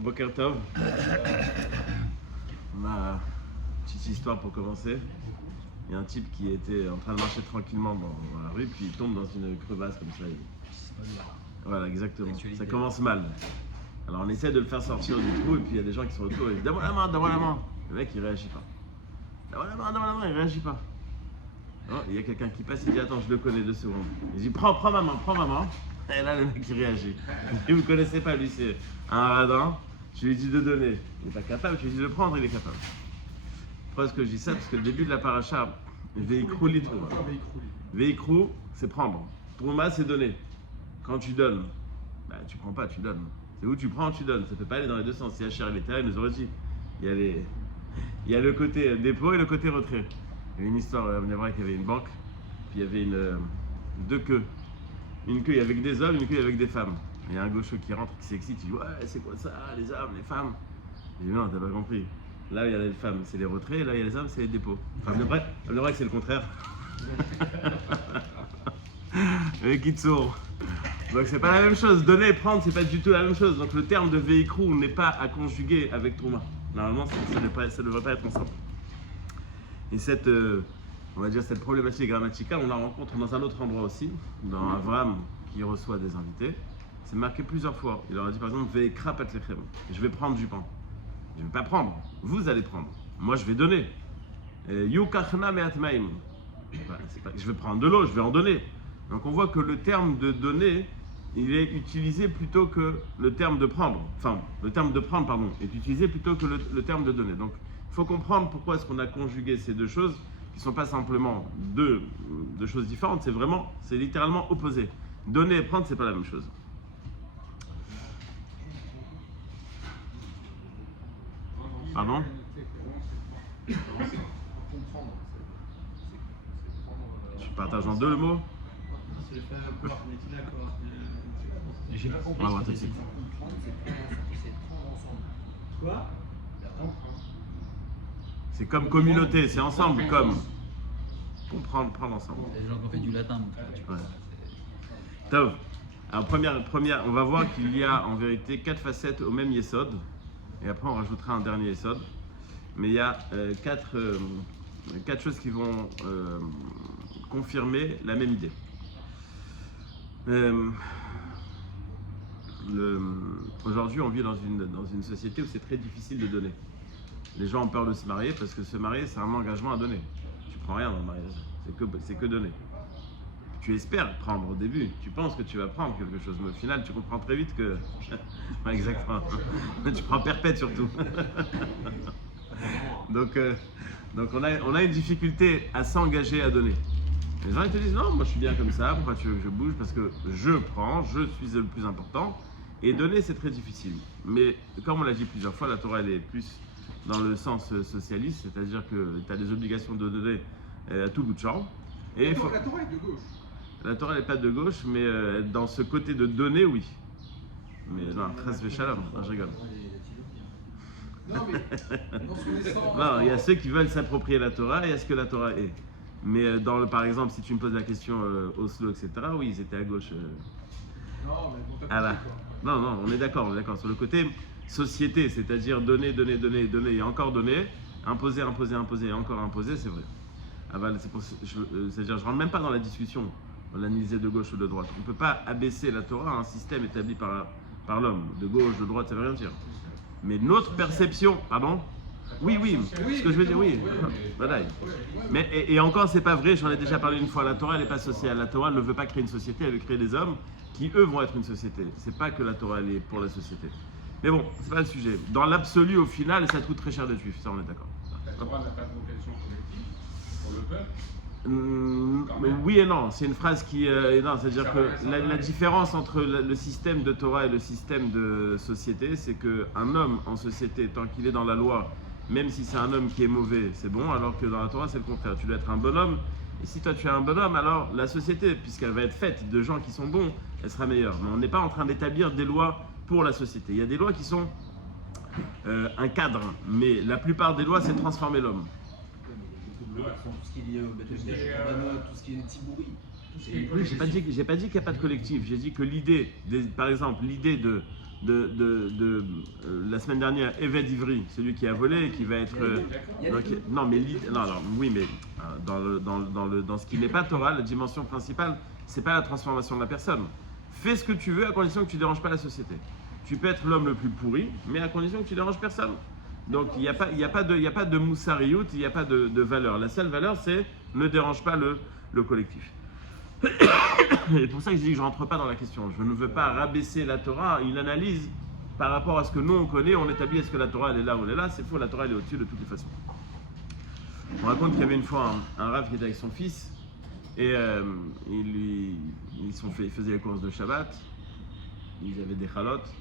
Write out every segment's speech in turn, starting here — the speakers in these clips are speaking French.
Boker Tov. On a une petite histoire pour commencer. Il y a un type qui était en train de marcher tranquillement dans la rue, puis il tombe dans une crevasse comme ça. Voilà, exactement. Ça commence mal. Alors on essaie de le faire sortir du trou, et puis il y a des gens qui sont autour et ils disent donne-moi la main, donne-moi la main. Le mec il réagit pas. Donne-moi la main, il réagit pas. Non, il y a quelqu'un qui passe et dit attends, je le connais 2 secondes. Il dit prends ma main. Et là le mec il réagit. Et vous ne connaissez pas, lui c'est un radin. Je lui dis de donner, il n'est pas capable. Je lui dis de le prendre, il est capable. Pourquoi est-ce que je dis ça? Parce que le début de la paracha, Veikru litrouma. Veikru, c'est prendre. Trouma, c'est donner. Quand tu donnes, bah, tu prends pas, tu donnes. C'est où tu prends, tu donnes. Ça ne peut pas aller dans les deux sens. Si Hachir et l'État, il nous aurait dit. Il y a le côté dépôt et le côté retrait. Il y a une histoire, on est vrai qu'il y avait une banque, puis il y avait deux queues. Une queue avec des hommes, une queue avec des femmes. Il y a un gaucho qui rentre, qui s'excite, il dit ouais, c'est quoi ça, les hommes, les femmes? Je dis non, t'as pas compris. Là, il y a les femmes, c'est les retraits, et là, il y a les hommes, c'est les dépôts. Enfin, le vrai, c'est le contraire. Et qui te sourd. Donc, c'est pas la même chose. Donner et prendre, c'est pas du tout la même chose. Donc, le terme de veikru n'est pas à conjuguer avec trouma. Normalement, ça ne devrait pas être ensemble. Et on va dire cette problématique grammaticale, on la rencontre dans un autre endroit aussi, dans Abraham qui reçoit des invités. C'est marqué plusieurs fois. Il leur a dit par exemple veikra pat lechem. Je vais prendre du pain. Je ne vais pas prendre. Vous allez prendre. Moi, je vais donner. Yukachna me'at ma'im. Je vais prendre de l'eau, je vais en donner. Donc, on voit que le terme de donner, il est utilisé plutôt que le terme de prendre. Enfin, le terme de prendre, pardon, est utilisé plutôt que le terme de donner. Donc, il faut comprendre pourquoi est-ce qu'on a conjugué ces deux choses qui ne sont pas simplement deux choses différentes. C'est littéralement opposé. Donner et prendre, c'est pas la même chose. Pardon? Tu partages en deux le mot? J'ai pas compris. On va voir tout de suite. Quoi? C'est comme communauté, c'est ensemble, comme. Comprendre, prendre ensemble. Les gens qui ont fait du latin. Ouais. Tov. Alors première, on va voir qu'il y a en vérité 4 facettes au même yesod. Et après on rajoutera un dernier yesod. Mais il y a 4 choses qui vont confirmer la même idée. Aujourd'hui on vit dans une société où c'est très difficile de donner. Les gens ont peur de se marier parce que se marier c'est un engagement à donner. Tu prends rien dans le mariage, c'est que donner. Tu espères prendre au début, tu penses que tu vas prendre quelque chose, mais au final tu comprends très vite que... Exactement. Tu prends perpète surtout. Donc on a une difficulté à s'engager à donner. Les gens ils te disent non, moi je suis bien comme ça, pourquoi tu veux que je bouge? Parce que je prends, je suis le plus important. Et donner c'est très difficile. Mais comme on l'a dit plusieurs fois, la Torah elle est plus dans le sens socialiste, c'est-à-dire que tu as des obligations de donner à tout bout de champ. Et la Torah est de gauche. La Torah n'est pas de gauche, mais dans ce côté de donner, oui. Mais non, Chas v'Shalom, je rigole. Non, mais dans son essence. Non, il y a ceux qui veulent s'approprier la Torah et il y a ce que la Torah est. Mais par exemple, si tu me poses la question Oslo, etc., oui, ils étaient à gauche. Non, mais bon, t'as Ah là. compris, quoi. Non, on est d'accord. Sur le côté société, c'est-à-dire donner et encore donner, imposer et encore imposer, c'est vrai. C'est-à-dire, je rentre même pas dans la discussion, on l'analyser de gauche ou de droite. On ne peut pas abaisser la Torah à un système établi par l'homme. De gauche, de droite, ça ne veut rien dire. Mais notre perception, pardon? Oui, ce que je veux dire, oui. Voilà. Mais, et encore, c'est pas vrai, j'en ai déjà parlé une fois, la Torah, elle n'est pas sociale. La Torah ne veut pas créer une société, elle veut créer des hommes qui, eux, vont être une société. C'est pas que la Torah, elle est pour la société. Mais bon, c'est pas le sujet. Dans l'absolu, au final, ça coûte très cher d'être juif, ça on est d'accord. La Torah n'a pas de vocation collective pour le peuple. Mais oui et non, c'est une phrase qui... non, c'est-à-dire que la différence entre le système de Torah et le système de société, c'est qu'un homme en société, tant qu'il est dans la loi, même si c'est un homme qui est mauvais, c'est bon, alors que dans la Torah, c'est le contraire. Tu dois être un bonhomme, et si toi tu es un bonhomme, alors la société, puisqu'elle va être faite de gens qui sont bons, elle sera meilleure. Mais on n'est pas en train d'établir des lois pour la société. Il y a des lois qui sont un cadre, mais la plupart des lois, c'est transformer l'homme. Tout ce qui est lié au tout ce qui est Tibouri. Oui, j'ai pas dit qu'il n'y a pas de collectif. J'ai dit que l'idée, par exemple, l'idée de la semaine dernière, Eved Ivri, celui qui a volé et qui va être. Non, mais oui, mais dans ce qui n'est pas Torah, la dimension principale, c'est pas la transformation de la personne. Fais ce que tu veux à condition que tu ne déranges pas la société. Tu peux être l'homme le plus pourri, mais à condition que tu ne déranges personne. Donc il n'y a pas de moussariout, il n'y a pas de valeur. La seule valeur, c'est ne dérange pas le collectif. Et pour ça que je dis que je ne rentre pas dans la question. Je ne veux pas rabaisser la Torah, une analyse par rapport à ce que nous on connaît, on établit est-ce que la Torah elle est là ou elle est là. C'est faux, la Torah elle est au-dessus de toutes les façons. On raconte qu'il y avait une fois un rav qui était avec son fils et il faisait les courses de Shabbat, ils avaient des chalotes.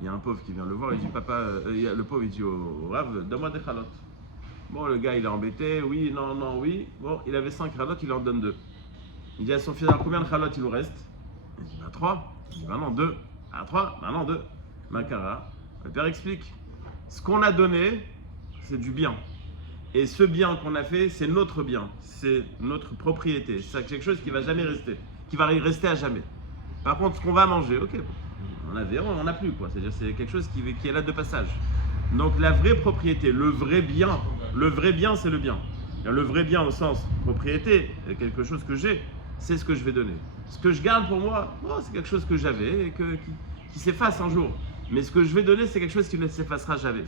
Il y a un pauvre qui vient le voir, il dit papa, le pauvre il dit au rav, donne-moi des chalotes. Bon, le gars il est embêté, oui, non, oui. Bon, il avait 5 chalotes, il leur donne 2. Il dit à son fils, alors combien de chalotes il vous reste? Il dit, 3. Il dit, non, 2. Ah, 3? Non, 2. Makara. Le père explique. Ce qu'on a donné, c'est du bien. Et ce bien qu'on a fait, c'est notre bien. C'est notre propriété. C'est quelque chose qui va jamais rester. Qui va rester à jamais. Par contre, ce qu'on va manger, ok, on avait, on n'a plus, quoi. C'est-à-dire, c'est quelque chose qui est là de passage. Donc, la vraie propriété, le vrai bien, c'est le bien. Le vrai bien au sens propriété, quelque chose que j'ai, c'est ce que je vais donner. Ce que je garde pour moi, c'est quelque chose que j'avais et qui s'efface un jour. Mais ce que je vais donner, c'est quelque chose qui ne s'effacera jamais.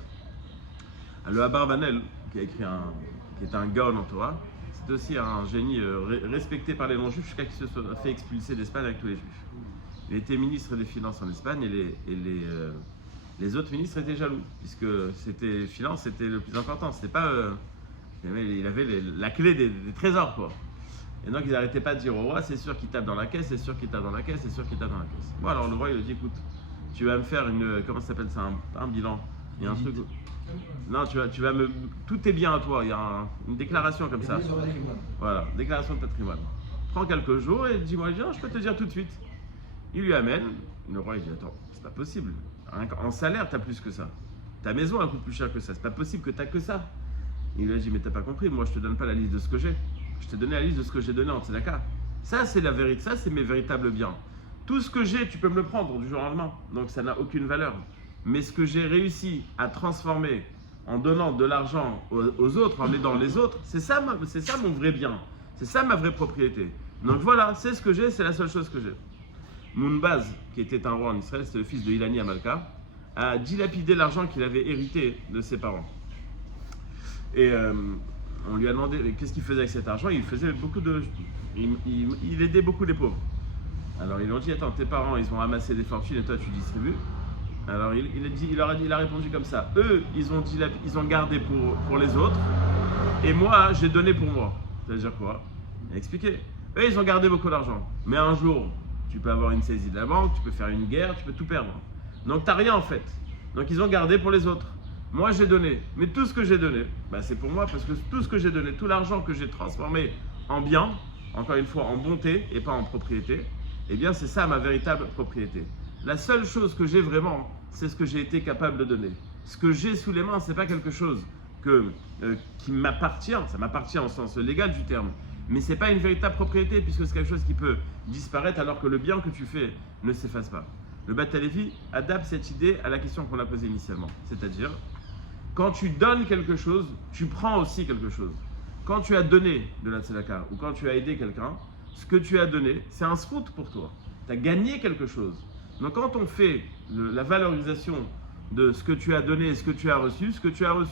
Le Abarbanel, qui est un Gaon en Torah, c'est aussi un génie respecté par les non-juifs jusqu'à qu'il se soit fait expulser d'Espagne avec tous les juifs. Il était ministre des Finances en Espagne et les autres ministres étaient jaloux, puisque c'était finances, c'était le plus important. C'était pas, il avait la clé des trésors, quoi. Et donc ils n'arrêtaient pas de dire au roi, c'est sûr qu'il tape dans la caisse, c'est sûr qu'il tape dans la caisse, c'est sûr qu'il tape dans la caisse. Bon, alors le roi il lui dit, écoute, tu vas me faire comment ça s'appelle ça, un bilan. Il y a un truc. Non, tu vas me. Tout est bien à toi. Il y a une déclaration comme ça. Voilà, déclaration de patrimoine. Prends quelques jours et dis-moi, viens, je peux te dire tout de suite. Il lui amène. Le roi il dit, attends, c'est pas possible. En salaire, t'as plus que ça. Ta maison elle coûte plus cher que ça. C'est pas possible que t'as que ça. Il lui a dit, mais t'as pas compris. Moi, je te donne pas la liste de ce que j'ai. Je t'ai donné la liste de ce que j'ai donné en tzedaka. Ça, c'est la vérité. Ça, c'est mes véritables biens. Tout ce que j'ai, tu peux me le prendre du jour au lendemain. Donc, ça n'a aucune valeur. Mais ce que j'ai réussi à transformer en donnant de l'argent aux autres, en aidant les autres, c'est ça mon vrai bien. C'est ça ma vraie propriété. Donc voilà, c'est ce que j'ai, c'est la seule chose que j'ai. Mounbaz, qui était un roi en Israël, c'est le fils de Hilani Amalka, a dilapidé l'argent qu'il avait hérité de ses parents. Et on lui a demandé qu'est-ce qu'il faisait avec cet argent. Il aidait beaucoup les pauvres. Alors ils lui ont dit, attends, tes parents ils ont amassé des fortunes et toi tu distribues. Alors il a répondu comme ça. Eux, ils ont gardé pour les autres, et moi, j'ai donné pour moi. C'est-à-dire quoi? Il a expliqué. Eux, ils ont gardé beaucoup d'argent. Mais un jour, tu peux avoir une saisie de la banque, tu peux faire une guerre, tu peux tout perdre. Donc t'as rien en fait. Donc ils ont gardé pour les autres. Moi, j'ai donné. Mais tout ce que j'ai donné, c'est pour moi, parce que tout ce que j'ai donné, tout l'argent que j'ai transformé en bien, encore une fois en bonté et pas en propriété, eh bien c'est ça ma véritable propriété. La seule chose que j'ai vraiment, c'est ce que j'ai été capable de donner. Ce que j'ai sous les mains, c'est pas quelque chose qui m'appartient, ça m'appartient au sens légal du terme, mais c'est pas une véritable propriété puisque c'est quelque chose qui peut disparaître alors que le bien que tu fais ne s'efface pas. Le Beth Halevi adapte cette idée à la question qu'on a posée initialement, c'est-à-dire quand tu donnes quelque chose, tu prends aussi quelque chose. Quand tu as donné de la tzedaka ou quand tu as aidé quelqu'un, ce que tu as donné, c'est un srout pour toi. Tu as gagné quelque chose. Donc quand on fait la valorisation de ce que tu as donné et ce que tu as reçu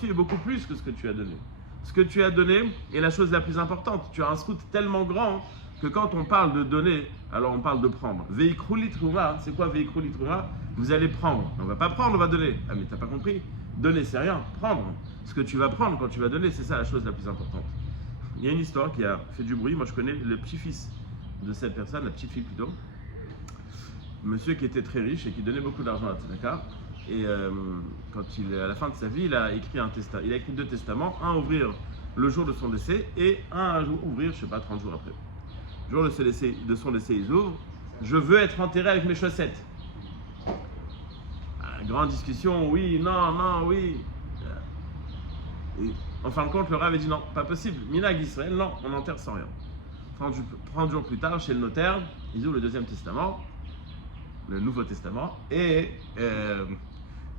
est beaucoup plus que ce que tu as donné. Ce que tu as donné est la chose la plus importante. Tu as un srout tellement grand que quand on parle de donner, alors on parle de prendre. Veikroulit Trouma, c'est quoi Veikroulit Trouma? Vous allez prendre. On ne va pas prendre, on va donner. Ah mais t'as pas compris. Donner c'est rien, prendre. Ce que tu vas prendre quand tu vas donner, c'est ça la chose la plus importante. Il y a une histoire qui a fait du bruit. Moi je connais le petit-fils de cette personne, la petite fille plutôt. Monsieur qui était très riche et qui donnait beaucoup d'argent à Tzedaka. Et à la fin de sa vie, il a écrit 2 testaments, un à ouvrir le jour de son décès et un à ouvrir, 30 jours après. Le jour de son décès, ils ouvrent. Je veux être enterré avec mes chaussettes. Grande discussion, oui, non, oui. Et en fin de compte, le rav avait dit non, pas possible. Minag Israël, non, on enterre sans rien. 30 jours plus tard, chez le notaire, ils ouvrent le 2e testament. le Nouveau Testament, et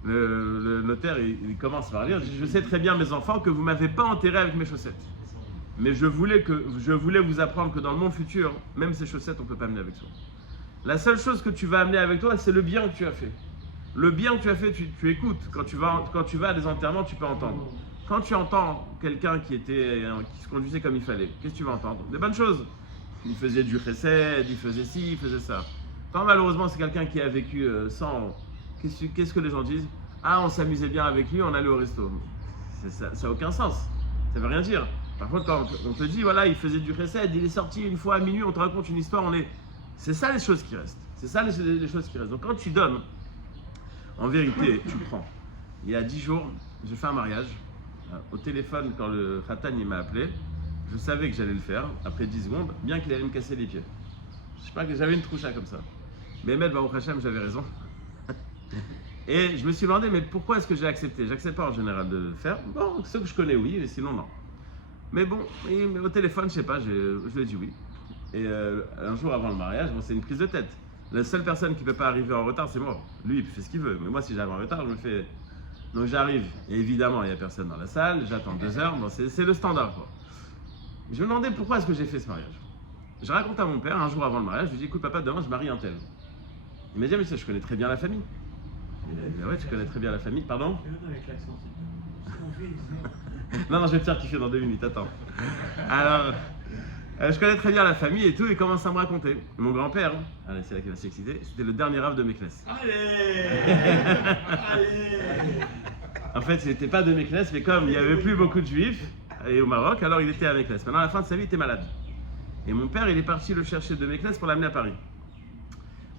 le notaire il commence par lire, il dit, je sais très bien mes enfants que vous ne m'avez pas enterré avec mes chaussettes. Mais je voulais vous apprendre que dans le monde futur, même ces chaussettes, on ne peut pas amener avec soi. La seule chose que tu vas amener avec toi, c'est le bien que tu as fait. Le bien que tu as fait, tu écoutes. Quand tu vas à des enterrements, tu peux entendre. Quand tu entends quelqu'un qui se conduisait comme il fallait, qu'est-ce que tu vas entendre? Des bonnes choses. Il faisait du chesed, il faisait ci, il faisait ça. Quand malheureusement c'est quelqu'un qui a vécu sans, qu'est-ce que les gens disent? Ah, on s'amusait bien avec lui, on allait au resto. Ça n'a aucun sens. Ça ne veut rien dire. Par contre, quand on te dit, voilà, il faisait du chesed, il est sorti une fois à minuit, on te raconte une histoire, c'est ça les choses qui restent. C'est ça les choses qui restent. Donc quand tu donnes, en vérité, tu prends. Il y a 10 jours, j'ai fait un mariage. Au téléphone, quand le khatan il m'a appelé, je savais que j'allais le faire, après 10 secondes, bien qu'il allait me casser les pieds. Je sais pas, que j'avais une troucha comme ça. Mais Mehmet Baruch Hashem, j'avais raison. Et je me suis demandé, mais pourquoi est-ce que j'ai accepté? J'accepte pas en général de le faire. Bon, ceux que je connais, oui, mais sinon, non. Mais bon, au téléphone, je sais pas, je lui ai dit oui. Et un jour avant le mariage, bon, c'est une prise de tête. La seule personne qui ne peut pas arriver en retard, c'est moi. Lui, il fait ce qu'il veut. Mais moi, si j'arrive en retard, je me fais... Donc j'arrive, et évidemment, il n'y a personne dans la salle, j'attends 2 heures, bon, c'est le standard, quoi. Je me demandais pourquoi est-ce que j'ai fait ce mariage. Je raconte à mon père, un jour avant le mariage, je lui dis, écoute papa, demain, je marie un tel. Il m'a dit, mais je connais très bien la famille. Il dit, ouais, tu connais très bien la famille, pardon? Non, je vais te faire kiffer dans 2 minutes, attends. Alors... je connais très bien la famille et tout, il commence à me raconter. Mon grand-père, allez, c'est là qu'il va s'exciter, c'était le dernier rave de Meknes. En fait, il n'était pas de Meknes, mais comme il n'y avait plus beaucoup de juifs et au Maroc, alors il était à Meknes. Maintenant, à la fin de sa vie, il était malade. Et mon père, il est parti le chercher de Meknes pour l'amener à Paris.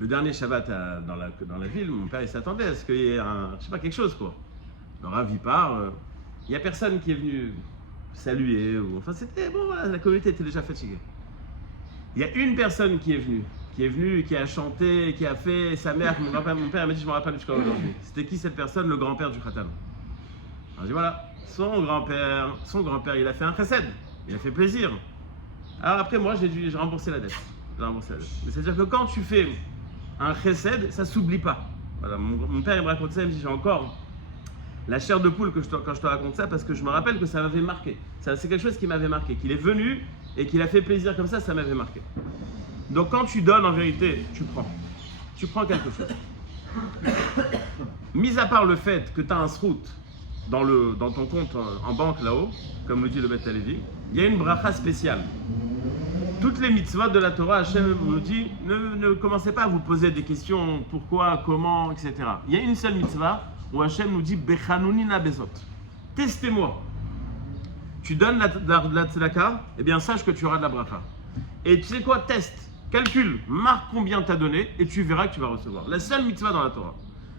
Le dernier Shabbat dans la ville, mon père, il s'attendait à ce qu'il y ait quelque chose, quoi. Le rave, il part, il n'y a personne qui est venu saluer, enfin c'était bon, voilà, la communauté était déjà fatiguée. Il y a une personne qui est venue, qui a chanté, qui a fait sa mère, mon père m'a dit, je me rappelle jusqu'à aujourd'hui. C'était qui cette personne? Le grand-père du khatan. Alors je dis voilà, son grand-père, il a fait un chesed, il a fait plaisir. Alors après moi j'ai remboursé la dette. Mais c'est-à-dire que quand tu fais un chesed, ça s'oublie pas. Voilà, mon père il me raconte ça, il me dit j'ai encore la chair de poule quand je te raconte ça, parce que je me rappelle que ça m'avait marqué. C'est quelque chose qui m'avait marqué. Qu'il est venu et qu'il a fait plaisir comme ça m'avait marqué. Donc quand tu donnes, en vérité, tu prends. Tu prends quelque chose. Mis à part le fait que tu as un srout dans ton compte en banque là-haut, comme le dit le Beth Halevi, il y a une bracha spéciale. Toutes les mitzvot de la Torah, Hachem nous dit, ne commencez pas à vous poser des questions, pourquoi, comment, etc. Il y a une seule mitzvah où Hachem nous dit Bechanuni na bezot. Testez-moi. Tu donnes la tzedaka, eh bien sache que tu auras de la bracha. Et tu sais quoi? Teste, calcule, marque combien tu as donné et tu verras que tu vas recevoir. La seule mitzvah dans la Torah.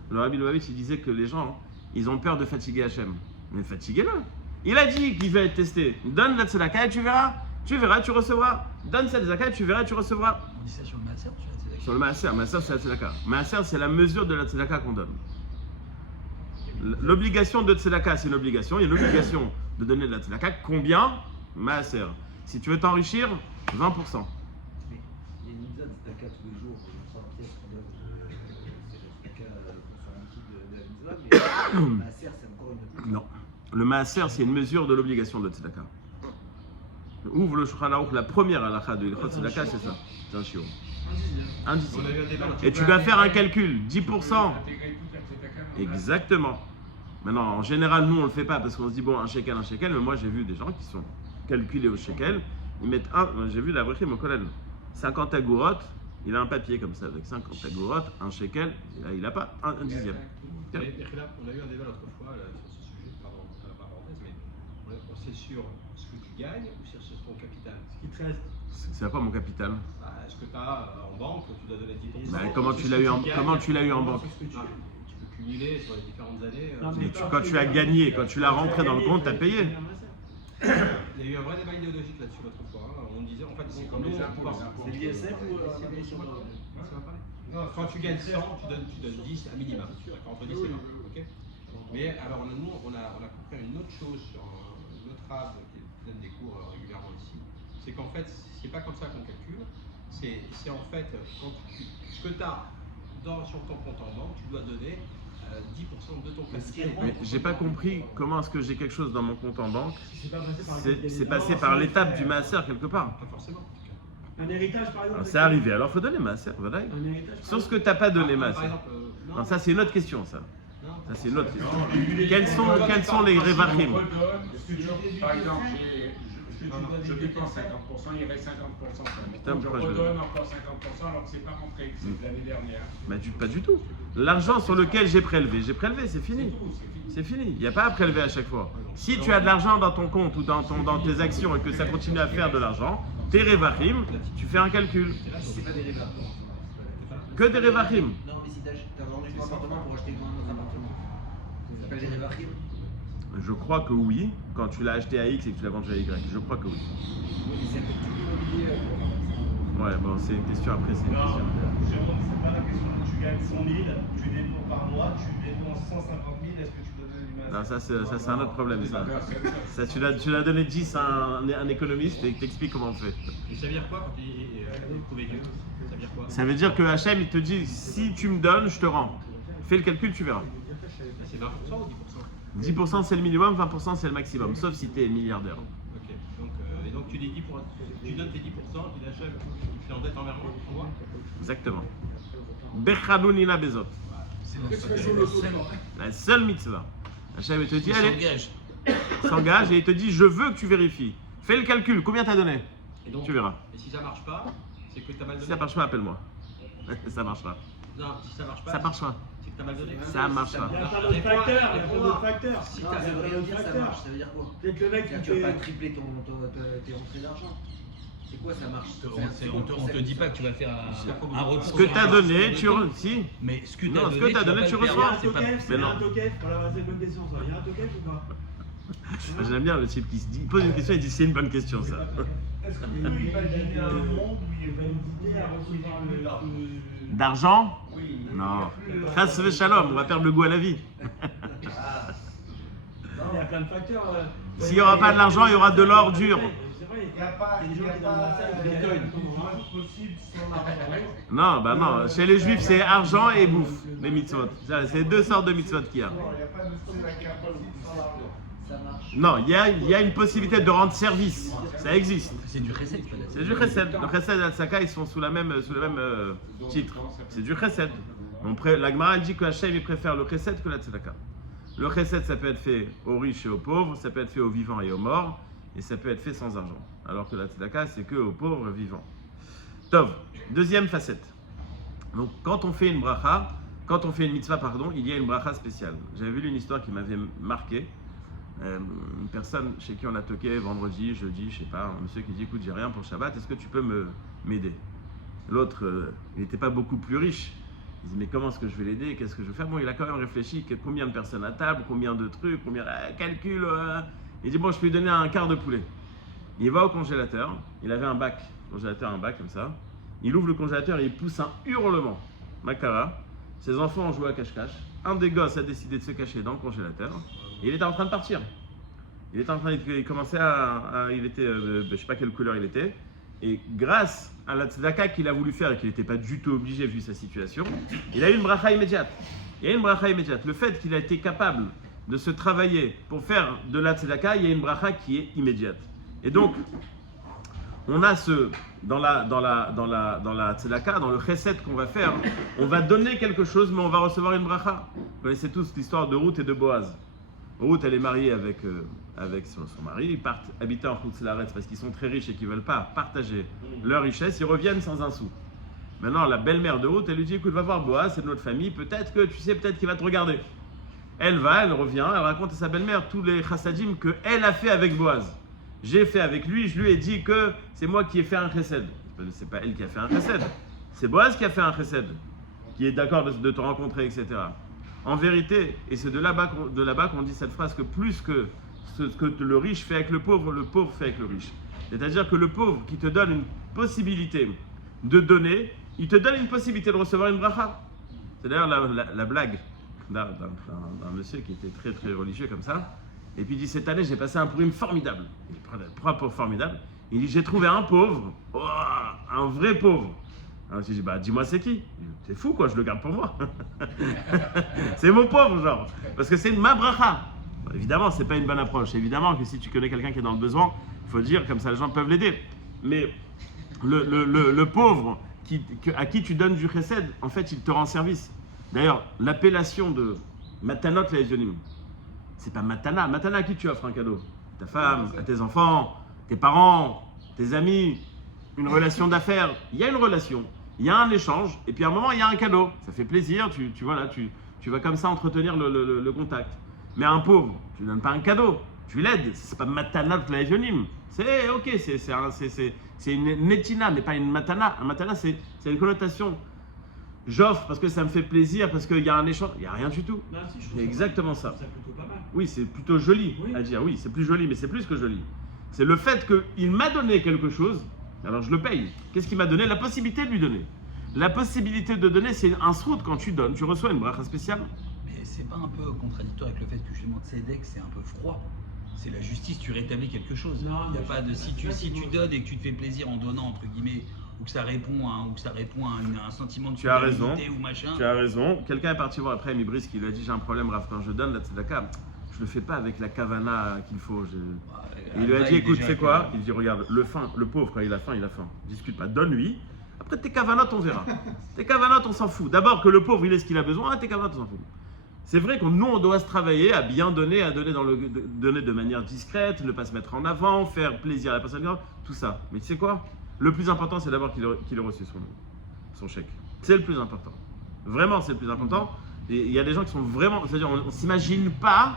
Le Rabbi Lubavitch, il disait que les gens, ils ont peur de fatiguer Hachem. Mais fatiguez-le. Il a dit qu'il va être testé. Donne la tzedaka et tu verras, tu recevras. Donne cette tzedaka et tu verras, tu recevras. On dit ça sur le maaser ou sur la tzedaka? Sur le maaser, c'est la tzedaka. Maaser, c'est la mesure de la tzedaka qu'on donne. L'obligation de tzedaka, c'est une obligation. Il y a l'obligation de donner de la tzedaka. Combien? Maaser. Si tu veux t'enrichir, 20%. Mais il y a une mitzvah de tzedaka tous les jours, on prend la pièce qu'on donne, c'est le tzedaka qu'on s'en liquide de la mitzvah, mais le maaser, c'est encore une autre. Non. Le maaser, c'est une mesure de l'obligation de tzedaka. Ouvre le Shulchan Aruch, la première halakha de l'Ilchot Tzedaka, c'est ça. C'est un shiur. Un dixième. Et tu vas faire un calcul, 10%. Exactement. Maintenant, en général, nous, on ne le fait pas parce qu'on se dit, bon, un shekel, mais moi, j'ai vu des gens qui sont calculés au shekel. Ils mettent j'ai vu la vraie mon collègue, 50 agourot, il a un papier comme ça, avec 50 agourot, un shekel, il n'a pas un dixième. On a eu un débat l'autre fois là, sur ce sujet, pardon, la parenthèse, mais c'est sur ce que tu gagnes ou sur ton capital? Ce qui te reste. C'est pas mon capital. Est-ce que tu as en banque, tu dois donner 10%? Comment tu l'as eu en banque? Tu peux cumuler sur les différentes années. Quand tu as gagné, quand tu l'as rentré dans le compte, tu as payé. Il y a eu un vrai débat idéologique là-dessus l'autre fois. On disait, en fait, c'est comme les impôts. C'est l'ISF ou Quand tu gagnes 100, tu donnes 10 à minima. Entre 10 et 20. Okay, mais alors, nous, on a compris une autre chose sur une autre rave qui donne des cours régulièrement ici. C'est qu'en fait, c'est pas comme ça qu'on calcule. C'est en fait, ce que tu as sur ton compte en banque, tu dois donner 10% de ton capital. Mais j'ai pas compris comment est-ce que j'ai quelque chose dans mon compte en banque. C'est pas passé par C'est passé par l'étape du maaser quelque part. Pas forcément. Un héritage, par exemple. Alors, c'est arrivé, alors faut donner maaser, voilà. Un héritage. Sur ce que t'as pas donné Par maaser. exemple, Non, ça c'est une autre question ça. non, Ça c'est une autre question. Quels sont les révachim? Par exemple, je dépense 50%, il reste 50%. Putain, Je pourquoi je- redonne encore 50% alors que c'est pas rentré, que c'est de l'année dernière. Bah, pas du tout. L'argent sur lequel j'ai prélevé, c'est fini. C'est tout, c'est fini. C'est fini, il n'y a pas à prélever à chaque fois. Si tu as de l'argent dans ton compte ou dans tes actions et que ça continue à faire de l'argent, tes révachim, tu fais un calcul. C'est pas des rêves. Que des révachim. Non, mais si t'as vendu ton appartement pour acheter un autre appartement, ça s'appelle des rêvachim. Je crois que oui, quand tu l'as acheté à X et que tu l'as vendu à Y. Je crois que oui. Oui, mais c'est un peu tout l'immobilier. Ouais, bon, c'est une question après, c'est une Non, question. Jérôme, c'est pas la question. Tu gagnes 100 000, tu dépenses par mois, tu dépenses 150 000, est-ce que tu dois donner du mal? Non, ça c'est un autre problème. Ça, tu l'as donné 10 à un économiste et il t'explique comment on fait. Et ça veut dire quoi quand tu dis trouver Dieu? Ça veut dire quoi? Ça veut dire que Hachem, il te dit, si tu me donnes, je te rends. Fais le calcul, tu verras. C'est 20% ou 10%? 10% c'est le minimum, 20% c'est le maximum, sauf si tu es milliardaire. Ok, et donc tu donnes tes 10%, tu l'achèves, tu es en dette envers moi? Exactement. Bechadou nina bezot. La seule mitzvah. Hachem, il te dit, allez, s'engage et il te dit, je veux que tu vérifies. Fais le calcul, combien t'as donné? Et donc, Tu verras. Et si ça marche pas, c'est que tu as mal donné? Si ça marche pas, appelle-moi. Ça marche pas. Non, si ça marche pas, Ça marche pas. c'est que tu as mal donné. Ça marche pas. Il y a pas d'autre facteur, il y a pas d'autre facteur. Non, ça veut rien dire, ça marche. Ça veut dire quoi? Peut-être le mec C'est-à-dire qui que tu vas fait. pas tripler tes rentrées d'argent. C'est quoi ça marche? On te dit pas que tu vas faire un retour. Ce que t'as donné, tu si. Mais ce que Non, t'as ce donné, que t'as donné, tu Il y a reçois. un C'est pas. token, Mais il y a non. un token. Voilà, c'est une bonne question ça. Il y a un token ou pas? J'aime bien le type qui se dit, il pose une question et il dit c'est une bonne question ça. Est-ce qu'on peut imaginer un monde où il va nous L'idée à recevoir le. D'argent? Oui. Non. Chas shalom, on va perdre le goût à la vie. Il y a plein de facteurs. S'il n'y aura pas de l'argent, il y aura de l'or dur. C'est vrai, Il n'y a pas il y a des gens qui donnent la salle, il y a des pas bitcoins. de chose possible sans argent. Non, bah non. Chez les juifs, c'est argent et bouffe, les mitzvot. Ça, c'est deux sortes de mitzvot qu'il y a. Non, il n'y a pas de chose à faire possible sans argent. Ça marche. Non, il y a une possibilité de rendre service. Ça existe. C'est du recette. C'est du chesed. Le chesed et le tzaka, ils sont sous le même titre. C'est du chesed. La Gemara elle dit que Hachem il préfère le chesed que la tzedaka. Le chesed, ça peut être fait aux riches et aux pauvres, ça peut être fait aux vivants et aux morts, et ça peut être fait sans argent. Alors que la tzedaka, c'est que aux pauvres et vivants. Tov, deuxième facette. Donc, quand on fait une bracha, quand on fait une mitzvah, pardon, il y a une bracha spéciale. J'avais vu une histoire qui m'avait marqué. Une personne chez qui on a toqué vendredi, jeudi, je sais pas, un monsieur qui dit écoute, j'ai rien pour Shabbat, est-ce que tu peux m'aider? L'autre, il n'était pas beaucoup plus riche. Il dit mais comment est-ce que je vais l'aider? Qu'est-ce que je vais faire? Bon, il a quand même réfléchi combien de personnes à table, combien de trucs, combien calcul. Il dit bon, je peux lui donner un quart de poulet. Il va au congélateur, il avait un bac, congélateur, un bac comme ça. Il ouvre le congélateur et il pousse un hurlement. Makara. Ses enfants ont joué à cache-cache. Un des gosses a décidé de se cacher dans le congélateur. Et il était en train de partir. Il commençait il était, je sais pas quelle couleur il était. Et grâce à la tzedaka qu'il a voulu faire et qu'il n'était pas du tout obligé vu sa situation, il a eu une bracha immédiate. Il y a une bracha immédiate. Le fait qu'il a été capable de se travailler pour faire de la tzedaka, il y a une bracha qui est immédiate. Et donc, on a dans la tzedaka, dans le chesed qu'on va faire, on va donner quelque chose, mais on va recevoir une bracha. Vous connaissez tous l'histoire de Ruth et de Boaz. Ruth, elle est mariée avec son mari, ils partent habiter en Chutz Laaretz parce qu'ils sont très riches et qu'ils ne veulent pas partager leur richesse, ils reviennent sans un sou. Maintenant, la belle-mère de Ruth, elle lui dit écoute, va voir Boaz, c'est de notre famille, peut-être qu'il va te regarder. Elle revient, elle raconte à sa belle-mère tous les chassadim qu'elle a fait avec Boaz. J'ai fait avec lui, je lui ai dit que c'est moi qui ai fait un chesed. C'est pas elle qui a fait un chesed, c'est Boaz qui a fait un chesed, qui est d'accord de te rencontrer, etc. En vérité, et c'est de là-bas qu'on dit cette phrase, que plus que ce que le riche fait avec le pauvre fait avec le riche. C'est-à-dire que le pauvre qui te donne une possibilité de donner, il te donne une possibilité de recevoir une bracha. C'est d'ailleurs la blague d'un monsieur qui était très très religieux comme ça. Et puis il dit cette année j'ai passé un Purim formidable. Il prend un pauvre formidable. Il dit j'ai trouvé un pauvre, un vrai pauvre. Alors je dis, bah dis-moi c'est qui? C'est fou quoi, je le garde pour moi. C'est mon pauvre genre. Parce que c'est ma bracha. Bon, évidemment, c'est pas une bonne approche. Évidemment que si tu connais quelqu'un qui est dans le besoin, il faut dire, comme ça les gens peuvent l'aider. Mais le pauvre à qui tu donnes du chesed, en fait, il te rend service. D'ailleurs, l'appellation de matanot laevionim, c'est pas matana. Matana, à qui tu offres un cadeau? Ta femme, à tes enfants, tes parents, tes amis, une relation d'affaires. Il y a une relation, il y a un échange, et puis à un moment, il y a un cadeau. Ça fait plaisir, tu vas comme ça entretenir le contact. Mais à un pauvre, tu ne donnes pas un cadeau, tu l'aides. C'est pas matanot laevionim. C'est ok, c'est une netina, mais pas une matana. Un matana, c'est une connotation. J'offre parce que ça me fait plaisir, parce qu'il y a un échange. Il n'y a rien du tout. Non, si, je trouve C'est exactement ça. C'est plutôt pas mal. Oui, c'est plutôt joli Oui. à dire. Oui, c'est plus joli, mais c'est plus que joli. C'est le fait qu'il m'a donné quelque chose, alors je le paye. Qu'est-ce qu'il m'a donné? La possibilité de lui donner. La possibilité de donner, c'est un srout quand tu donnes. Tu reçois une bracha spéciale. Mais c'est pas un peu contradictoire avec le fait que justement Tzedek c'est un peu froid. C'est la justice, tu rétablis quelque chose. Non, Il n'y a mais pas de si tu donnes et que tu te fais plaisir en donnant entre guillemets ou que ça répond à un sentiment de Tu as raison. culpabilité ou machin. Tu as raison. Quelqu'un est parti voir après Mibris qui lui a dit j'ai un problème, Rav, quand je donne la tzedaka, je le fais pas avec la kavana qu'il faut. Il lui a dit écoute, c'est quoi? Il dit regarde, le pauvre quand il a faim, il a faim. Discute pas, donne-lui. Après tes kavanotes, on verra. Tes kavanotes, on s'en fout. D'abord que le pauvre il ait ce qu'il a besoin, tes kavanotes, on s'en fout. C'est vrai que nous, on doit se travailler à bien donner, à donner, donner de manière discrète, ne pas se mettre en avant, faire plaisir à la personne, tout ça. Mais tu sais quoi? Le plus important, c'est d'abord qu'il ait reçu son chèque. C'est le plus important. Vraiment, c'est le plus important. Et il y a des gens qui sont vraiment... C'est-à-dire, on ne s'imagine pas,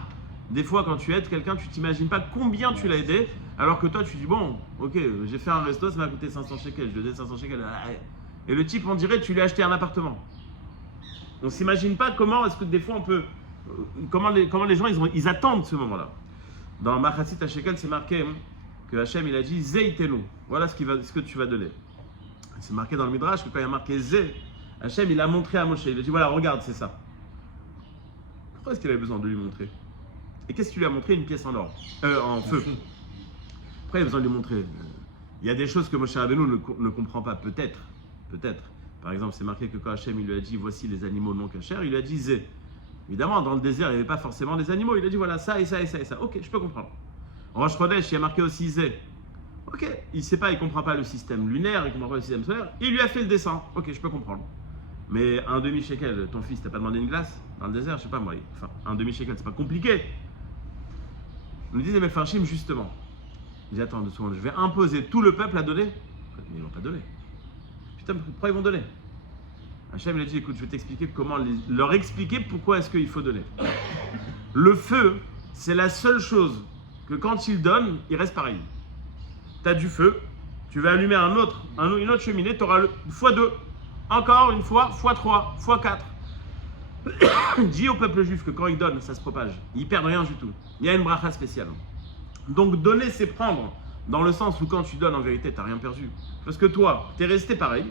des fois, quand tu aides quelqu'un, tu t'imagines pas combien tu l'as aidé, alors que toi, tu dis, bon, ok, j'ai fait un resto, ça m'a coûté 500 shekels, je lui ai donné 500 shekels. Et le type, on dirait, tu lui as acheté un appartement. On ne s'imagine pas comment est-ce que des fois on peut... Comment les gens ils attendent ce moment-là. Dans Machatzit HaShekel, c'est marqué que Hachem il a dit Zeitenu. Voilà ce que tu vas donner. C'est marqué dans le Midrash que quand il y a marqué Ze, Hachem il a montré à Moshe. Il a dit voilà, regarde, c'est ça. Pourquoi est-ce qu'il avait besoin de lui montrer? Et qu'est-ce qu'il lui a montré? Une pièce en or. En feu. Pourquoi il a besoin de lui montrer? Il y a des choses que Moshe Rabbeinu ne comprend pas, peut-être. Par exemple, c'est marqué que quand Hachem il lui a dit voici les animaux non cachers, il lui a dit Zé. Évidemment, dans le désert, il n'y avait pas forcément des animaux. Il a dit voilà ça et ça et ça et ça. Ok, je peux comprendre. En Rosh Chodesh, il y a marqué aussi Zé. Ok, il ne sait pas, il ne comprend pas le système lunaire, il ne comprend pas le système solaire. Il lui a fait le dessin. Ok, je peux comprendre. Mais un demi-shekel, ton fils, t'as pas demandé une glace dans le désert? Je sais pas moi. Enfin, un demi-shekel, c'est pas compliqué. On nous disait mais Farshim justement. Il dit attends, 2 secondes, je vais imposer tout le peuple à donner. Mais ils ne vont pas donner. Putain, pourquoi ils vont donner? Hachem il a dit écoute, je vais t'expliquer comment leur expliquer pourquoi est-ce qu'il faut donner. Le feu, c'est la seule chose que quand ils donnent, il reste pareil. Tu as du feu, tu vas allumer une autre cheminée, tu auras x2, encore une fois, x3, x4. Dis au peuple juif que quand ils donnent, ça se propage. Ils perdent rien du tout. Il y a une bracha spéciale. Donc donner, c'est prendre. Dans le sens où quand tu donnes, en vérité, tu n'as rien perdu. Parce que toi, tu es resté pareil.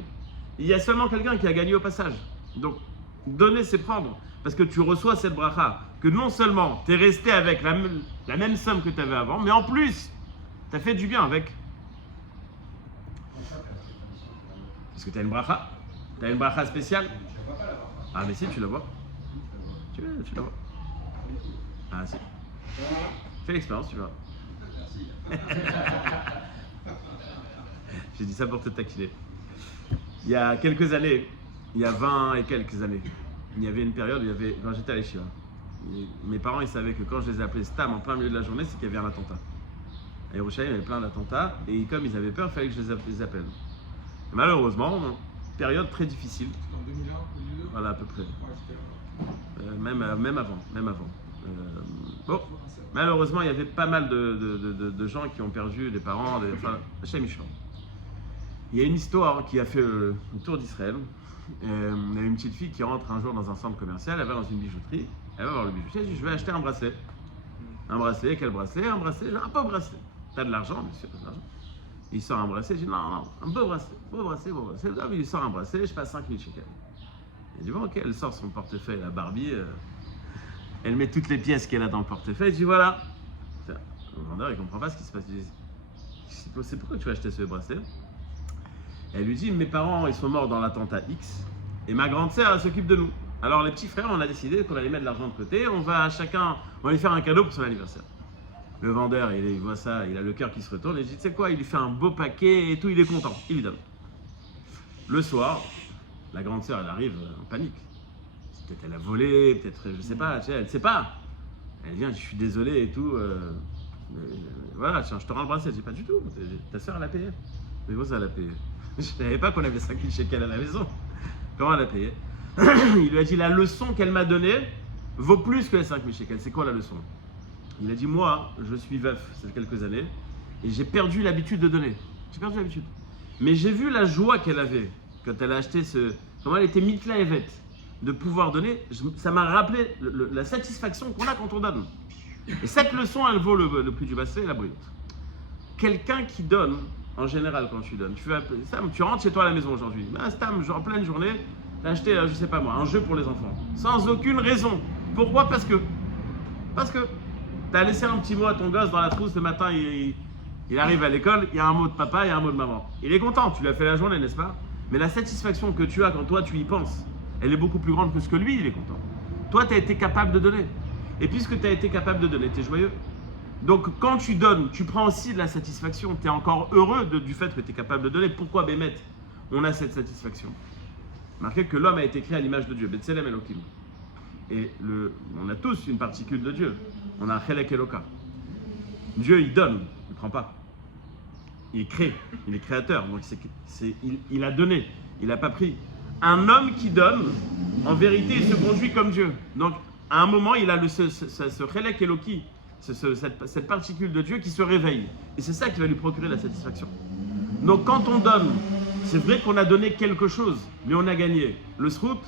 Il y a seulement quelqu'un qui a gagné au passage. Donc, donner, c'est prendre. Parce que tu reçois cette bracha. Que non seulement tu es resté avec la même somme que tu avais avant, mais en plus, tu as fait du bien avec. Parce que tu as une bracha. Tu as une bracha spéciale. Ah, mais si, tu la vois. Tu la vois. Ah, si. Fais l'expérience, tu vois. J'ai dit ça pour te taquiner. Il y a quelques années, il y a 20 et quelques années, il y avait une période où quand j'étais à l'Eshiva, mes parents ils savaient que quand je les appelais Stam en plein milieu de la journée, c'est qu'il y avait un attentat. À Yerushalayim, il y avait plein d'attentats et comme ils avaient peur, il fallait que je les appelle. Et malheureusement, période très difficile. En 2001, 2002. Voilà, à peu près. Même avant. Bon, malheureusement, il y avait pas mal de gens qui ont perdu des parents, enfin, Hachem Yishmor. Il y a une histoire qui a fait le tour d'Israël. Il y a une petite fille qui rentre un jour dans un centre commercial, elle va dans une bijouterie, elle va voir le bijoutier, elle dit je vais acheter un bracelet. Un bracelet, quel bracelet? Un bracelet, un beau bracelet. T'as de l'argent, monsieur, t'as de l'argent. Il sort un bracelet, je dis non, un beau bracelet. Il sort un bracelet, je passe 5000 shekels. Il dit bon, ok, elle sort son portefeuille, la Barbie, elle met toutes les pièces qu'elle a dans le portefeuille, je dis voilà. Le vendeur, il comprend pas ce qui se passe. Il dit c'est pourquoi tu vas acheter ce bracelet? Elle lui dit, mes parents, ils sont morts dans l'attentat X, et ma grande sœur, elle s'occupe de nous. Alors les petits frères, on a décidé qu'on allait mettre de l'argent de côté, on va lui faire un cadeau pour son anniversaire. Le vendeur, il voit ça, il a le cœur qui se retourne, et il dit, tu sais quoi, il lui fait un beau paquet et tout, il est content, il lui donne. Le soir, la grande sœur, elle arrive en panique. Peut-être elle a volé, peut-être, je sais pas, tu sais, elle ne sait pas. Elle vient, je suis désolé et tout. Voilà, tiens, je te rends le bracelet. Je dis pas du tout. Ta soeur, elle a payé. Mais bon, ça, elle a payé. Je ne savais pas qu'on avait 5000 shekels à la maison. Comment elle a payé? Il lui a dit, la leçon qu'elle m'a donnée vaut plus que les 5000 shekels. C'est quoi la leçon? Il a dit, moi, je suis veuf, ça fait quelques années, et j'ai perdu l'habitude de donner. J'ai perdu l'habitude. Mais j'ai vu la joie qu'elle avait quand elle a acheté ce... Comment elle était mitla evet de pouvoir donner. Ça m'a rappelé la satisfaction qu'on a quand on donne. Et cette leçon, elle vaut le prix du basset et la brillante. Quelqu'un qui donne, en général, quand tu donnes, Sam, tu rentres chez toi à la maison aujourd'hui. Ah, Sam, en pleine journée, tu as acheté, je sais pas moi, un jeu pour les enfants. Sans aucune raison. Pourquoi? Parce que tu as laissé un petit mot à ton gosse dans la trousse le matin, il arrive à l'école, il y a un mot de papa, il y a un mot de maman. Il est content, tu lui as fait la journée, n'est-ce pas? Mais la satisfaction que tu as quand toi tu y penses, elle est beaucoup plus grande que ce que lui, il est content. Toi, tu as été capable de donner. Et puisque tu as été capable de donner, tu es joyeux. Donc, quand tu donnes, tu prends aussi de la satisfaction. Tu es encore heureux du fait que tu es capable de donner. Pourquoi, Bémet, on a cette satisfaction? Marquez que l'homme a été créé à l'image de Dieu. Betselem Elohim. Et on a tous une particule de Dieu. On a un Chelek Eloka. Dieu, il donne, il ne prend pas. Il crée, il est créateur. Donc, il a donné, il n'a pas pris. Un homme qui donne, en vérité, il se conduit comme Dieu. Donc, à un moment, il a ce Chelek Eloki, cette particule de Dieu qui se réveille. Et c'est ça qui va lui procurer la satisfaction. Donc, quand on donne, c'est vrai qu'on a donné quelque chose, mais on a gagné le srout,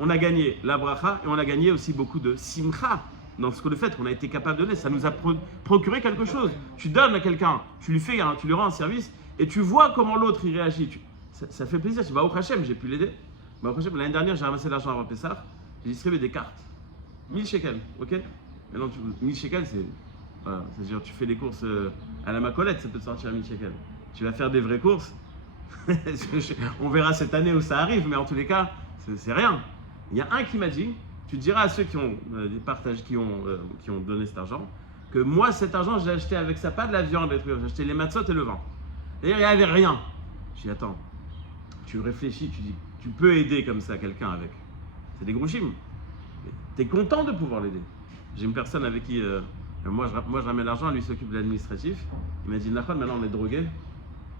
on a gagné la bracha, et on a gagné aussi beaucoup de simcha. Dans ce que le fait qu'on a été capable de donner, ça nous a procuré quelque chose. Tu donnes à quelqu'un, tu lui rends un service, et tu vois comment l'autre y réagit. Ça fait plaisir. Tu vas au Hachem, j'ai pu l'aider. L'année dernière, j'ai ramassé de l'argent avant Pessah, j'ai distribué des cartes. 1000 shekels, ok? Maintenant, 1000 shekels, c'est-à-dire tu fais des courses à la Macolette, ça peut te sortir à 1000 shekels. Tu vas faire des vraies courses, on verra cette année où ça arrive, mais en tous les cas, c'est rien. Il y a un qui m'a dit, tu diras à ceux qui ont qui ont donné cet argent, que moi, cet argent, j'ai acheté avec ça, pas de la viande, j'ai acheté les matzot et le vin. D'ailleurs, il n'y avait rien. Je dis, attends, tu réfléchis, tu dis, tu peux aider comme ça quelqu'un avec. C'est des grouchim. Tu es content de pouvoir l'aider. J'ai une personne avec qui, moi je ramène l'argent, lui s'occupe de l'administratif. Il m'a dit, Nachman, maintenant on est drogué.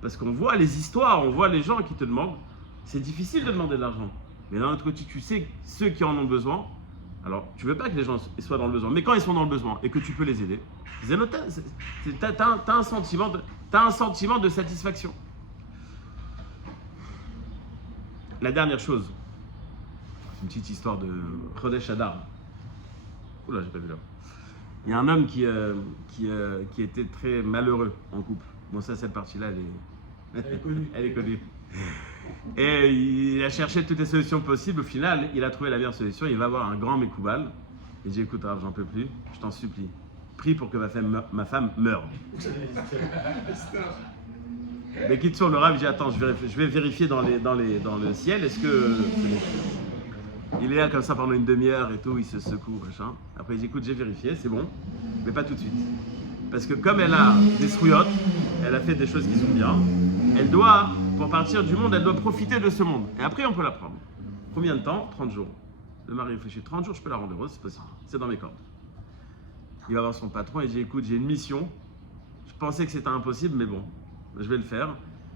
Parce qu'on voit les histoires, on voit les gens qui te demandent. C'est difficile de demander de l'argent. Mais d'un autre côté, tu sais ceux qui en ont besoin. Alors, tu veux pas que les gens soient dans le besoin. Mais quand ils sont dans le besoin et que tu peux les aider, tu as un sentiment de satisfaction. La dernière chose, c'est une petite histoire de Chodesh Adar. Oula, j'ai pas vu là. Il y a un homme qui était très malheureux en couple. Bon, ça, cette partie-là, elle est connue. Et il a cherché toutes les solutions possibles. Au final, il a trouvé la meilleure solution. Il va voir un grand Mekoubal. Il dit, écoute, Rav, j'en peux plus. Je t'en supplie. Prie pour que ma femme meure. Mais qui tourne, le Rav, il dit, attends, je vais vérifier dans le ciel. Est-ce que... Il est là comme ça pendant une demi-heure et tout. Il se secoue, machin. Après, il dit, écoute, j'ai vérifié, c'est bon. Mais pas tout de suite. Parce que comme elle a des srouillottes, elle a fait des choses qui sont bien, elle doit, pour partir du monde, elle doit profiter de ce monde. Et après, on peut la prendre. Combien de temps? 30 jours. Le mari réfléchit, 30 jours, je peux la rendre heureuse, c'est possible. C'est dans mes cordes. Il va voir son patron et dit, écoute, j'ai une mission. Je pensais que c'était impossible, mais bon, je vais le faire.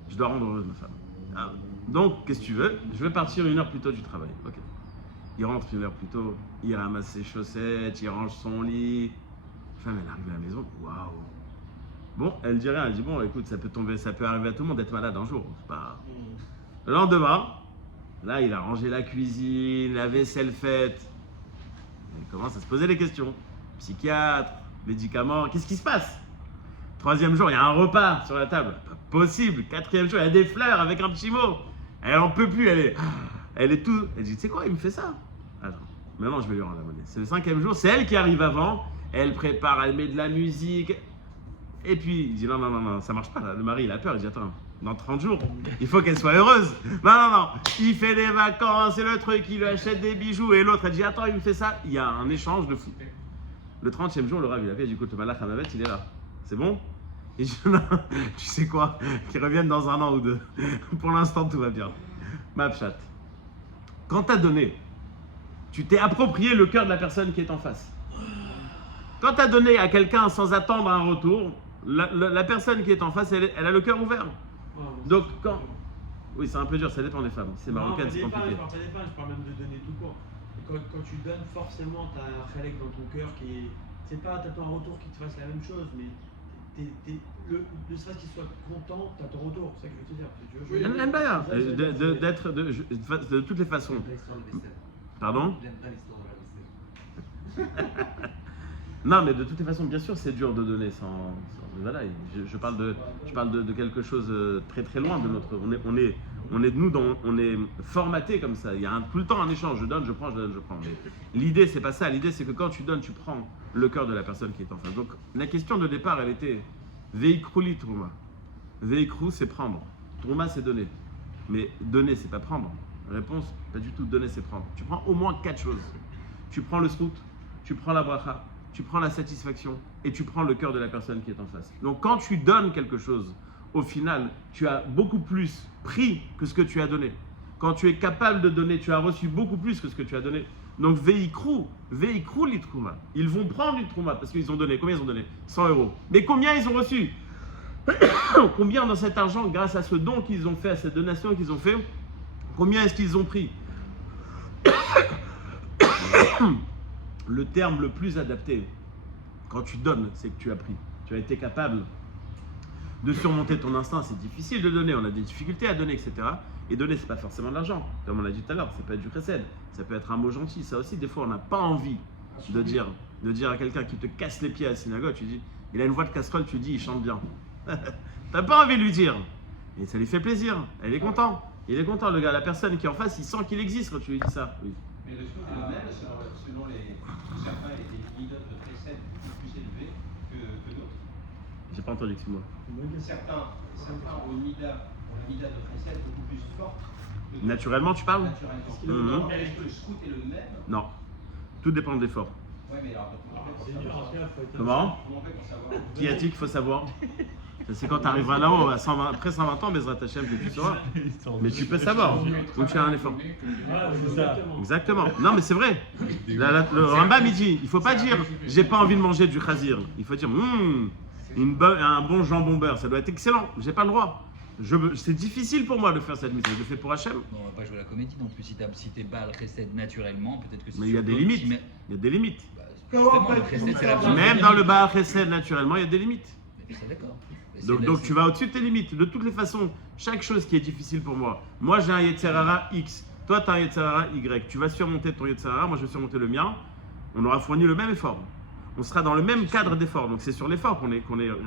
Je dois rendre heureuse ma femme. Ah, donc, qu'est-ce que tu veux? Je vais partir 1 heure plus tôt du travail. Ok. Il rentre 1 heure plus tôt, il ramasse ses chaussettes, il range son lit. La femme, elle arrive à la maison, waouh! Bon, elle dit rien, elle dit, bon, écoute, ça peut arriver à tout le monde d'être malade un jour. C'est pas... Le lendemain, là, il a rangé la cuisine, la vaisselle faite. Il commence à se poser des questions. Psychiatre, médicaments, qu'est-ce qui se passe? 3e jour, il y a un repas sur la table. Pas possible. 4e jour, il y a des fleurs avec un petit mot. Elle en peut plus, elle est tout... Elle dit, tu sais quoi, il me fait ça? Attends, maintenant je vais lui rendre la monnaie. C'est le 5e jour, c'est elle qui arrive avant. Elle prépare, elle met de la musique. Et puis, il dit non, ça marche pas là. Le mari, il a peur. Il dit attends, dans 30 jours. Il faut qu'elle soit heureuse. Non. Il fait des vacances et le truc, il lui achète des bijoux et l'autre, elle dit attends, il me fait ça. Il y a un échange de fou. Le 30e jour, le Rav, il a fait, du coup, le Malach Hamavet, il est là. C'est bon? Et je dis non, tu sais quoi? Qu'ils reviennent dans 1 an ou 2. Pour l'instant, tout va bien. Ma pchat. Quand tu as donné, tu t'es approprié le cœur de la personne qui est en face. Quand tu as donné à quelqu'un sans attendre un retour, la personne qui est en face, elle a le cœur ouvert. Donc, quand. Oui, c'est un peu dur, ça dépend des femmes. C'est marocain, c'est compliqué. Je parle pas des femmes, je parle même de donner tout court. Quand tu donnes, forcément, tu as un khalek dans ton cœur qui est. C'est pas t'attends un retour qui te fasse la même chose, mais ne serait-ce qu'il soit content, tu as ton retour. C'est ça que je veux te dire. Si tu veux, J'aime bien. D'être de toutes les façons. Il aime l'histoire de vaisselle. Pardon? Il aime pas l'histoire de la vaisselle. Non, mais de toutes les façons, bien sûr, c'est dur de donner sans voilà, je parle de quelque chose très très loin de notre. On est formaté comme ça. Il y a tout le temps un échange. Je donne, je prends, je donne, je prends. Mais l'idée, c'est pas ça. L'idée, c'est que quand tu donnes, tu prends le cœur de la personne qui est en face. Donc, la question de départ, elle était Veikru li Trouma. Veikru, c'est prendre. Trouma, c'est donner. Mais donner, c'est pas prendre. Réponse, pas du tout. Donner, c'est prendre. Tu prends au moins 4 choses. Tu prends le srout, tu prends la bracha, tu prends la satisfaction et tu prends le cœur de la personne qui est en face. Donc quand tu donnes quelque chose, au final, tu as beaucoup plus pris que ce que tu as donné. Quand tu es capable de donner, tu as reçu beaucoup plus que ce que tu as donné. Donc veikru li trouma. Ils vont prendre du trouma parce qu'ils ont donné. Combien ils ont donné? 100 €. Mais combien ils ont reçu? Combien dans cet argent, grâce à ce don qu'ils ont fait, à cette donation qu'ils ont fait, combien est-ce qu'ils ont pris? Le terme le plus adapté quand tu donnes, c'est que tu as pris. Tu as été capable de surmonter ton instinct. C'est difficile de donner, on a des difficultés à donner, etc. Et donner, c'est pas forcément de l'argent. Comme on l'a dit tout à l'heure, ça peut être du chesed, ça peut être un mot gentil. Ça aussi, des fois, on n'a pas envie de dire à quelqu'un qui te casse les pieds à la synagogue, tu dis, il a une voix de casserole, tu dis, il chante bien. T'as pas envie de lui dire. Et ça lui fait plaisir. Elle est content. Il est content, le gars. La personne qui est en face, il sent qu'il existe quand tu lui dis ça. Oui. Mais le scout est le même selon certains les nidotes de précède plus élevés que d'autres. J'ai pas entendu, excuse-moi. Certains ont une nida de précède beaucoup plus forte. que d'autres. Naturellement, tu parles? Naturellement. Est-ce que le scout est le même? Non. Tout dépend de l'effort. Ouais, mais alors, comment on fait C'est pour dur, savoir après, faut être. Comment? Comment on fait pour savoir? Qui a dit qu'il faut savoir? C'est quand tu arriveras là-haut, à 120, après 120 ans, Bezrat Hashem, que tu sauras. Mais tu peux savoir. Donc tu as un effort. C'est ça. Exactement. Non, mais c'est vrai. Le Rambam, il dit, il faut pas dire j'ai pas envie de manger du khazir. Il faut dire un bon jambon beurre, ça doit être excellent. J'ai pas le droit. C'est difficile pour moi de faire cette mission. Je le fais pour Hachem. On va pas jouer la comédie non plus. Si t'es Baal Chesed naturellement, peut-être que c'est. Mais il y a des limites. Il y a des limites. Justement, le Chesed, c'est la Même dans le Baal Chesed, naturellement, il y a des limites. C'est d'accord. Donc tu vas au-dessus de tes limites. De toutes les façons, chaque chose qui est difficile pour moi. Moi, j'ai un Yetzerara X. Toi, tu as un Yetzerara Y. Tu vas surmonter ton Yetzerara. Moi, je vais surmonter le mien. On aura fourni le même effort. On sera dans le même cadre d'effort. Donc, c'est sur l'effort qu'on est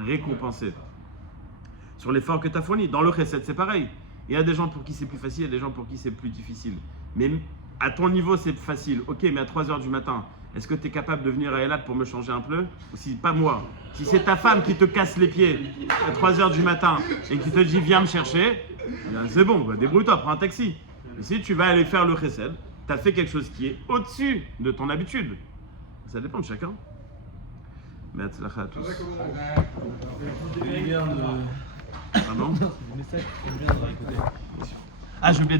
récompensé. Sur l'effort que tu as fourni. Dans le Chesed, c'est pareil. Il y a des gens pour qui c'est plus facile, il y a des gens pour qui c'est plus difficile. Mais à ton niveau, c'est facile. Ok, mais à 3 h du matin, est-ce que tu es capable de venir à Elat pour me changer un peu? Ou si pas moi, si c'est ta femme qui te casse les pieds à 3 h du matin et qui te dit viens me chercher, c'est bon, débrouille-toi, prends un taxi. Et si tu vas aller faire le Chesed, tu as fait quelque chose qui est au-dessus de ton habitude. Ça dépend de chacun. Mais atzlacha à tous. Pardon? Ah, j'ai oublié.